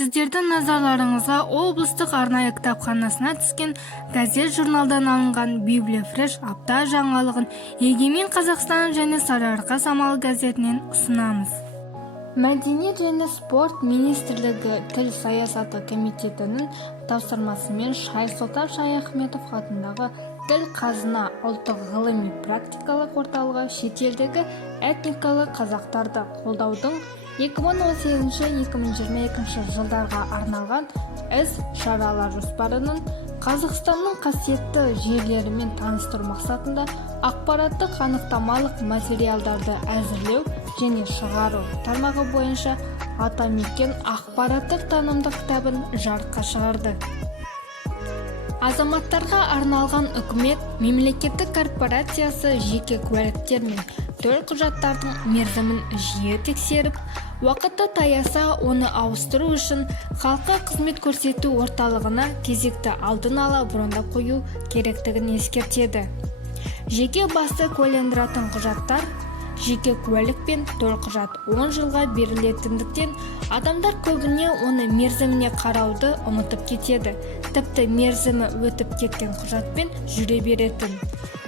Сіздердің назарларыңызға облыстық арнайы кітапханасына түскен газет-журналдан алынған Библия Фреш апта жаңалығын Егемен Қазақстан және Сарыарқа самалы газетінен ұсынамыз. Мәдениет және спорт министрлігі тіл саясаты комитетінің тапсырмасымен Шайсұлтан Шаяхметов атындағы тіл қазына ұлттық ғылыми-практикалық орталығы шетелдегі этникалық қазақтарды қолдаудың 2018-2022 жылдарға арналған іс-шаралар жоспарының Қазақстанның қасиетті жерлерімен таныстыру мақсатында ақпараттық анықтамалық материалдарды әзірлеу және шығару тармағы бойынша атамекен ақпараттық танымдық кітабын жарыққа шығарды. Азаматтарға арналған үкімет мемлекеттік корпорациясы жеке куәліктер мен төлқұжаттардың мерзімін жиі тексеріп, уақыты таяса оны ауыстыру үшін халыққа қызмет көрсету орталығына кезекті алдын ала брондап қою керектігін ескертеді. Жеке басты куәландыратын құжаттар жеке куәлік пен төлқұжат 10 жылға берілетіндіктен адамдар көбіне оны мерзіміне қарауды ұмытып кетеді. Тіпті мерзімі өтіп кеткен құжатпен жүре беретін.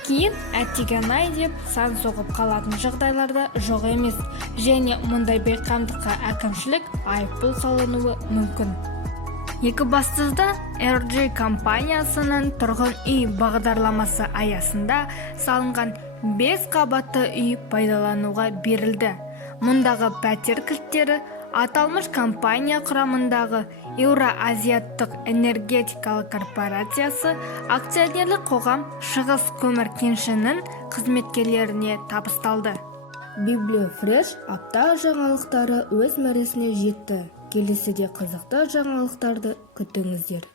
Кейін әттеген-ай деп сан соғып қалатын жағдайларда жоқ емес, және мұндай бейқамдыққа әкімшілік айыппұл салынуы мүмкін. Екібастұзда RG компаниясының тұрғын үй бағдарламасы аясында салынған 5 қабатты үй пайдалануға берілді. Мұндағы пәтер кілттері аталмыш компания құрамындағы Еуроазиаттық энергетикалық корпорациясы акционерлік қоғам Шығыс көмір кенішінің қызметкерлеріне табысталды. Библия Фреш апта жаңалықтары өз мәресіне жетті. Келесіде қызықты жаңалықтарды күтіңіздер.